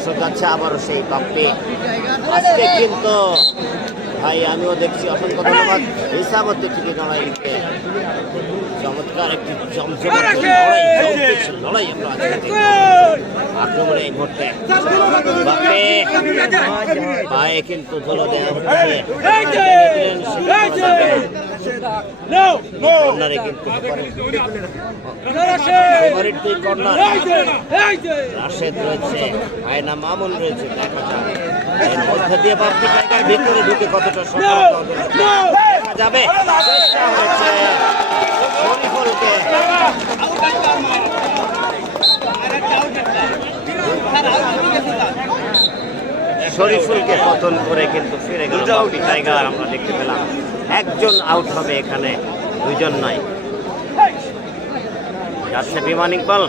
দর্শক যাচ্ছে আবারও সেই বাপ্পি। আজকে কিন্তু, ভাই, আমিও দেখছি অসংখ্য ধন্যবাদ। হিসাবতে ঠিকই লড়াই চমৎকার একটি লড়াই আমরা আক্রমণে এই মুহূর্তে। পায়ে কিন্তু ধুলো দেওয়া রয়েছে আয়না মামুন রয়েছে দেখা ভিতরে ঢুকে কতটা সফলতা যাবে চেষ্টা হয়েছে শরীফুলকে পতন করে কিন্তু ফিরে গেল টাইগার আমরা দেখতে পেলাম। একজন আউট হবে এখানে দুইজন নয় যাচ্ছে বিমান ইকবাল।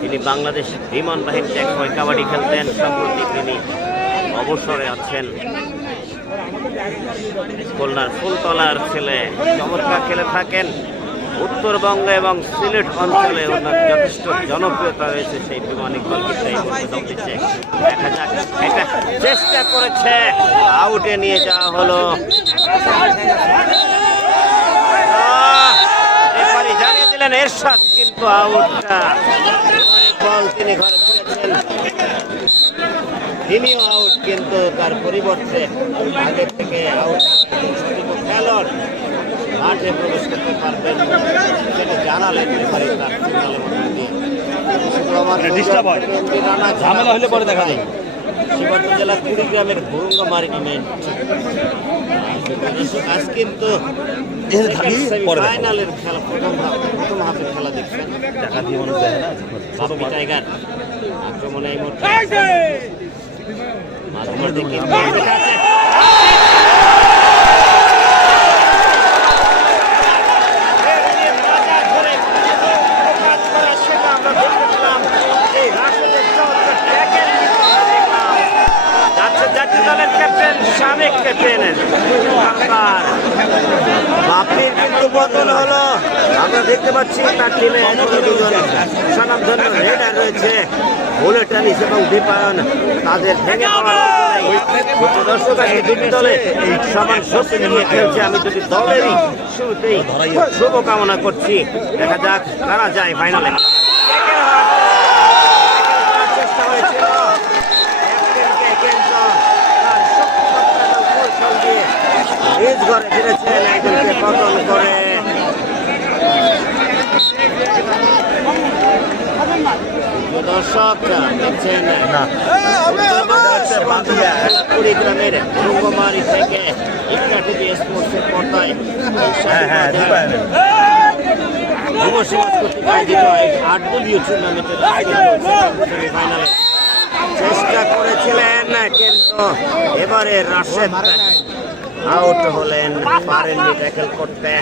তিনি বাংলাদেশ বিমান বাহিনীতে একসময় কাবাডি খেলতেন। সম্প্রতি তিনি অবসরে আছেন। খুলনার ফুলতলার ছেলে চমৎকার খেলে থাকেন। উত্তরবঙ্গ এবং সিলেট অঞ্চলে ওনার যথেষ্ট জনপ্রিয়তা রয়েছে সেই বিমান ইকবাল চেষ্টা করেছে, আউটে নিয়ে যাওয়া হলো। জানিয়ে দিলেন, এরশাদ কিন্তু আউটটা। বল তিনি ঘরে ফিরেছেন তিনিও আউট, কিন্তু তার পরিবর্তে আগে থেকে আউট। খেলোয়াড় মাঠে প্রবেশ করতে পারবেন। সেটা জানালেন দিয়ে হয়। রানা ঝামেলা হলে পরে দেখা যায়। সীমান্ত জেলা কুড়িগ্রামের ভুরুঙ্গামারি নিমেন আজ কিন্তু পরে দেখা ফাইনালের খেলা প্রথম হাফ প্রথম হাফের খেলা দেখছেন। টাকা দিয়ে মানুষ দেখে না টাইগার আক্রমণে এই মুহূর্তে মাঝমাঠে কিন্তু এটা আছে। সেটা আমরা দেখতে পেলাম। এই রাশেদের চমৎকার ট্যাকেল কিন্তু আমরা দেখলাম। যাচ্ছে জাতীয় দলের বাপির কিন্তু পতন হলো। আমরা দেখতে পাচ্ছি তার টিমে এখনও রেডার রয়েছে। বুলেট টানিস এবং দীপায়ন তাদের ভেঙে। কিন্তু দর্শক আজকে দুটি দলে সমান নিয়ে খেলছে। আমি দুটি দলেরই শুরুতেই শুভকামনা করছি। দেখা যাক কারা যায় ফাইনালে চেষ্টা হয়েছিল ক্যাপ্টেনকে কিন্তু তার শক্তিমত্তা এবং কৌশল দিয়ে ঘরে ফিরেছেন একজনকে পতন করে। দর্শকরা দেখছেন কুড়িগ্রামের রঙ্গমারি থেকে ইকটা টিভি স্পোর্টসের পর্দায় হ্যাঁ হ্যাঁ দীপায়নের যুব সমাজ কর্তৃক আয়োজিত এই আট দলীয় টুর্নামেন্টের সেমিফাইনালে চেষ্টা করেছিলেন কিন্তু এবারে রাশেদ আউট হলেন পারেননি ট্যাকেল করতে।